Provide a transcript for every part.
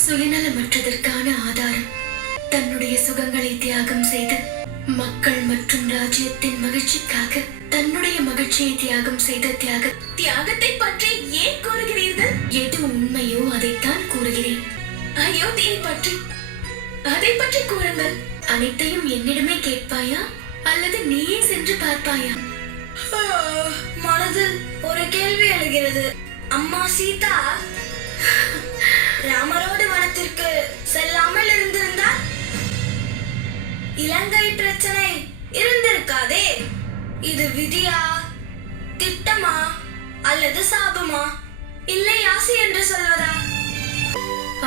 சுயநலமற்றதற்கான ஆதாரம். தன்னுடைய சுகங்களை தியாகம் செய்து மக்கள் மற்றும் ராஜ்யத்தின் மகிழ்ச்சிக்காக தன்னுடைய மகிழ்ச்சியை தியாகம் செய்த தியாகத்தை பற்றி ஏன் கூறுகிறீர்கள்? எது உண்மையோ அதைத்தான் கூறுகிறேன். அயோத்தியை பற்றி அதை பற்றி கூறுங்கள். அனைத்தையும் என்னிடமே கேட்பாயா அல்லது நீயே சென்று பார்ப்பாயா? மனதில் ஒரு கேள்வி எழுகிறது. அம்மா சீதா ராமரோடு வனத்திற்கு செல்லாமல் இருந்திருந்தால் இலங்கை பிரச்சனை இருந்திருக்காதே. இது விதியா, திட்டமா அல்லது சாபமா, இல்லை ஆசை என்று சொல்வதா?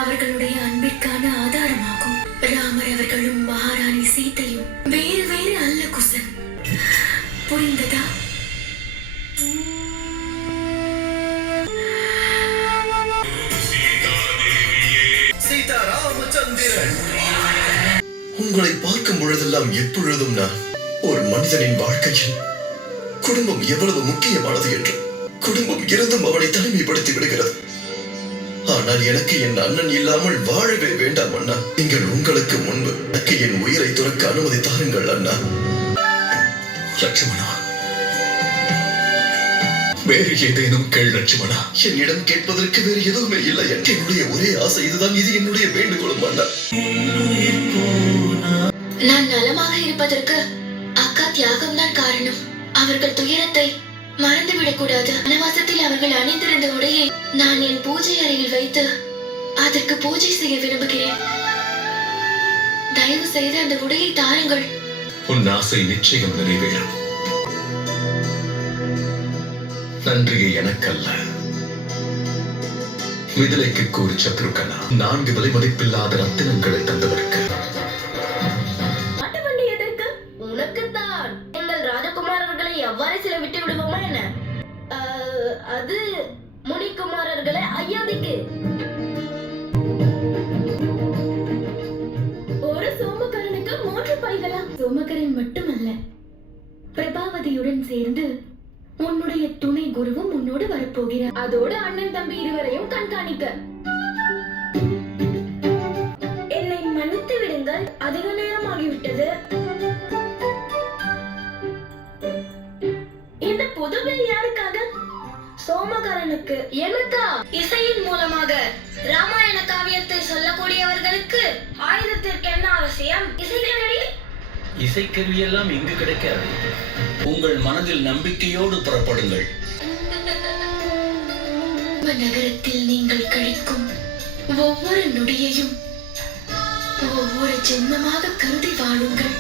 அவர்களுடைய அன்பிற்கான ஆதாரமாகும். ராமர் அவர்களும் மகாராணி சீதையும் வேறு வேறு அல்ல குசன். புரிந்ததா? உங்களை பார்க்கும் பொழுதெல்லாம் எப்பொழுதும் நான் ஒரு மனிதனின் வாழ்க்கையில் குடும்பம் எவ்வளவு முக்கியமானது என்று, குடும்பம் இருந்தும் அவனை தனிமைப்படுத்தி விடுகிறது. ஆனால் எனக்கு என் அண்ணன் இல்லாமல் வாழவே வேண்டாம் அண்ணா. நீங்கள் உங்களுக்கு முன்பு எனக்கு என் உயிரை துறக்க அனுமதி தாருங்கள் அண்ணா. லட்சுமணா, வேறு ஏதேனும் கேள் லட்சுமணா. என்னிடம் கேட்பதற்கு வேறு எதுவுமே இல்லை. என்னுடைய ஒரே ஆசை இதுதான். இது என்னுடைய வேண்டுகோளும் அண்ணா. நான் நலமாக இருப்பதற்கு அக்கா தியாகம் தான் காரணம். அவர்கள் துயரத்தை மறந்துவிடக் கூடாது. வனவாசத்தில் அவர்கள் அணிந்திருந்த உடையை நான் என் பூஜை அறையில் வைத்து அதற்கு பூஜை செய்ய விரும்புகிறேன். தயவு செய்து அந்த உடையை தாருங்கள். உன் ஆசை நிச்சயம் நிறைவேறும். நன்றியை எனக்கல்ல, மிதிலைக்கு கூறி சத்ருகனா 4 விலை மதிப்பில்லாத ரத்தினங்களை தந்தவருக்கு. உனக்குத்தான். எங்கள் ராஜகுமாரர்களை எவ்வாறு சில விட்டு விடுவோமா என்ன? அது முனிக்குமாரர்களை அயோத்திக்கு. ஒரு சோமகரனுக்கு 3 பைகளா? சோமகரன் மட்டுமல்ல, பிரபாவதியுடன் சேர்ந்து உன்னுடைய துணை குருவும் உன்னோடு வரப்போகிறார். அதோடு அண்ணன் தம்பி இருவரையும் கண்காணிக்க. என்னை மன்னித்து விடுங்கள், அதிக நேரமாகிவிட்டது. இந்த புதுவில் யாருக்காக? சோமகரனுக்கு. எனக்கா? இசையின் மூலமாக ராமாயண காவியத்தை சொல்லக்கூடியவர்களுக்கு ஆயுதத்திற்கு என்ன அவசியம்? இசைக்கருவி எல்லாம் இங்கு கிடைக்காது. உங்கள் மனதில் நம்பிக்கையோடு புறப்படுங்கள். நகரத்தில் நீங்கள் கழிக்கும் ஒவ்வொரு நொடியையும் ஒவ்வொரு ஜென்மமாக கருதி வாழுங்கள்.